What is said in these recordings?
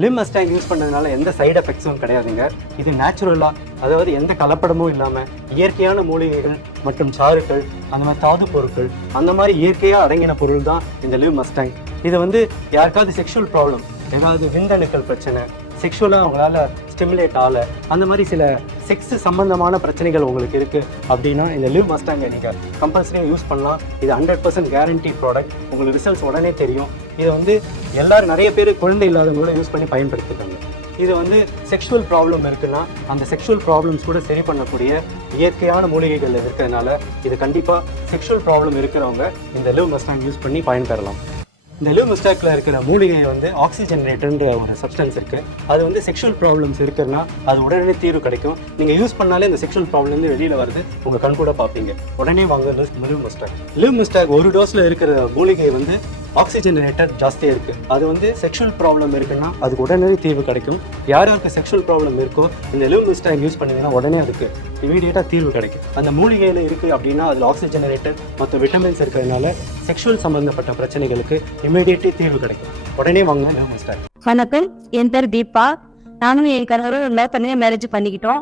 Live Mustang use பண்ணதுனால எந்த side எஃபெக்ட்ஸும் கிடையாதுங்க. இது நேச்சுரலாக, அதாவது எந்த கலப்படமும் இல்லாமல் இயற்கையான மூலிகைகள் மற்றும் சாறுகள், அந்த மாதிரி தாது பொருட்கள், அந்த மாதிரி இயற்கையாக அடங்கின பொருள் தான் இந்த லிவ் மஸ்டாங். இதை யாருக்காவது செக்ஷுவல் ப்ராப்ளம், ஏதாவது விந்தணுக்கள் பிரச்சனை, செக்ஷுவலாக அவங்களால ஸ்டிமுலேட் ஆகல, அந்த மாதிரி சில செக்ஸ் சம்பந்தமான பிரச்சனைகள் உங்களுக்கு இருக்குது அப்படின்னா இந்த லிவ் மஸ்டாங்கை நீங்கள் கம்பல்சரியாக யூஸ் பண்ணலாம். இது 100% கேரண்டி ப்ராடக்ட். உங்களுக்கு ரிசல்ட்ஸ் உடனே தெரியும். இதை எல்லாரும் நிறைய பேர் குழந்தை இல்லாதவங்களும் யூஸ் பண்ணி பயன்படுத்திட்டாங்க. இது செக்ஷுவல் ப்ராப்ளம் இருக்குன்னா அந்த செக்ஷுவல் ப்ராப்ளம்ஸ் கூட சரி பண்ணக்கூடிய இயற்கையான மூலிகைகள் இருக்கிறதுனால இது கண்டிப்பாக செக்ஷுவல் ப்ராப்ளம் இருக்கிறவங்க இந்த லிவ் மஸ்டாங் யூஸ் பண்ணி பயன்பெறலாம். இந்த லிவ் மஸ்டாக்ல இருக்கிற மூலிகை ஆக்சிஜனேட்டர்ன்ற ஒரு சப்ஸ்டன்ஸ் இருக்குது. அது செக்ஷுவல் ப்ராப்ளம்ஸ் இருக்குன்னா அது உடனே தீர்வு கிடைக்கும். நீங்கள் யூஸ் பண்ணாலே இந்த செக்ஷுவல் ப்ராப்ளம்லேருந்து வெளியில் வருது உங்கள் கண் கூட பார்ப்பீங்க. உடனே வாங்க லிவ் மஸ்டாக். லிவ் மஸ்டாக் ஒரு டோஸில் இருக்கிற மூலிகை ஆக்சிஜனேட்டர் ஜாஸ்தியாக இருக்குது. அது செக்ஷுவல் ப்ராப்ளம் இருக்குன்னா அதுக்கு உடனே தீர்வு கிடைக்கும். யாருக்கு செக்ஷுவல் ப்ராப்ளம் இருக்கோ இந்த லிவ் மஸ்டாக் யூஸ் பண்ணிங்கன்னா உடனே அதுக்கு இமீடியட்டாக தீர்வு கிடைக்கும். அந்த மூலிகையில் இருக்குது அப்படின்னா அதில் ஆக்சிஜனேட்டர் மற்ற விட்டமின்ஸ் இருக்கிறதுனால செக்ஷுவல் சம்பந்தப்பட்ட பிரச்சனைகளுக்கு இமீடியட்டே தீர்வு கிடைக்கும். உடனே வாங்க லிவ் மஸ்டாக். வணக்கம், என் பேர் தீபா. நானும் என் கணவரும் லவ் பண்ணி மேரேஜ் பண்ணிக்கிட்டோம்.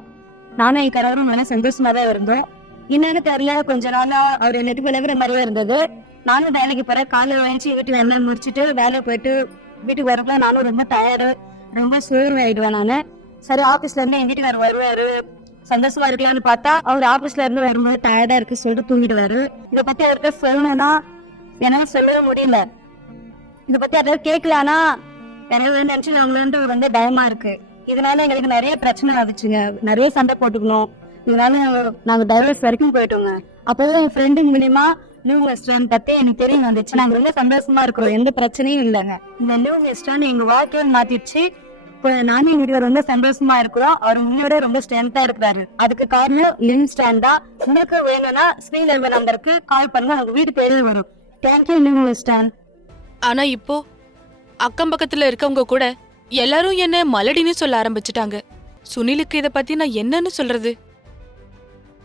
நானும் என் கணவரும் நல்லா சந்தோஷமா தான் இருந்தோம். என்னன்னு தெரியல, கொஞ்ச நாளா அவர் நெட்டு விளைவுற மாதிரியே இருந்தது. நானும் வேலைக்கு போறேன். காலையில் வச்சு வீட்டு வேலை முடிச்சுட்டு வேலைக்கு போயிட்டு வீட்டுக்கு வரக்குள்ள நானும் ரொம்ப டயர்டு, ரொம்ப சோர்வாயிடுவேன் நானு. சரி, ஆபீஸ்ல இருந்து என் வீட்டுக்காரர் வருவாரு, சந்தோஷமா இருக்கலாம்னு பார்த்தா அவர் ஆபீஸ்ல இருந்து வரும்போது டயர்டா இருக்கு சொல்லிட்டு தூங்கிடுவாரு. இதை பத்தி அவர்கிட்ட சொல்லணும்னா என்னால சொல்லவே முடியல. இதை பத்தி யாராவது கேட்கலான்னா யாராவது நினைச்சு அவங்களு ரொம்ப பயமா இருக்கு. இதனால எங்களுக்கு நிறைய பிரச்சனை ஆகுச்சுங்க, நிறைய சண்டை போட்டுக்கணும். இதனால நாங்க டைவர்ஸ் வரைக்கும் போயிட்டோங்க. அப்பவே என் ஃப்ரெண்டு மூலியமா லிவ் மஸ்டாங் பத்தி எனக்கு தெரிய வந்துச்சு. நாங்க ரொம்ப சந்தோஷமா இருக்கிறோம், எந்த பிரச்சனையும் இல்லைங்க. இந்த லிவ் மஸ்டாங் எங்க வாழ்க்கையை மாத்திடுச்சு. இப்போ நானும் எங்க வீட்டுக்காரர் சந்தோஷமா இருக்கிறோம். அவர் முன்னோட ரொம்ப ஸ்ட்ரென்த்தா இருக்கிறாரு. அதுக்கு காரணம் லிவ் மஸ்டாங் தான். உங்களுக்கு வேணும்னா ஸ்கிரீன்ல இருக்க நம்பருக்கு கால் பண்ணுங்க, உங்க வீட்டு பேரே வரும். Thank you live Mustang. ஆனா இப்போ அக்கம் பக்கத்துல இருக்கவங்க கூட எல்லாரும் என்ன மலடின்னு சொல்ல ஆரம்பிச்சுட்டாங்க. சுனிலுக்கு இத பத்தி நான் என்னன்னு சொல்றது?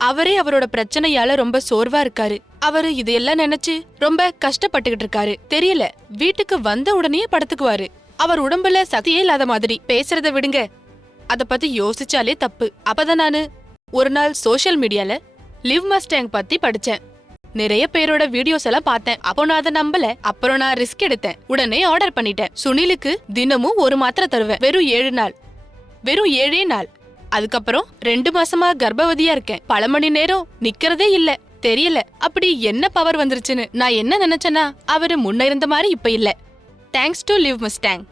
அவரே அவரோட பிரச்சனையால ரொம்ப சோர்வா இருக்காரு. அவரு இதையெல்லாம் நினைச்சு ரொம்ப கஷ்டப்பட்டுகிட்டு இருக்காரு. தெரியல, வீட்டுக்கு வந்த உடனே படுத்துக்குவாரு. அவர் உடம்புல சக்தியே இல்லாத மாதிரி. பேசுறத விடுங்க, அத பத்தி யோசிச்சாலே தப்பு. அப்பதான் நானு ஒரு நாள் சோசியல் மீடியால லிவ் மஸ்டாங் பத்தி படிச்சேன். நிறைய பேரோட வீடியோஸ் எல்லாம் பார்த்தேன். அப்போ நான் அதை நம்பல. அப்புறம் நான் ரிஸ்க் எடுத்தேன். உடனே ஆர்டர் பண்ணிட்டேன். சுனிலுக்கு தினமும் ஒரு மாத்திரை தருவேன். வெறும் 7 நாள், வெறும் 7 நாள். அதுக்கப்புறம் 2 மாசமா கர்ப்பவதியா இருக்கேன். பல மணி நேரம் நிக்கிறதே இல்ல. தெரியல அப்படி என்ன பவர் வந்துருச்சுன்னு. நான் என்ன நினைச்சேன்னா அவரு முன்ன இருந்த மாதிரி இப்ப இல்ல. Thanks to live Mustang.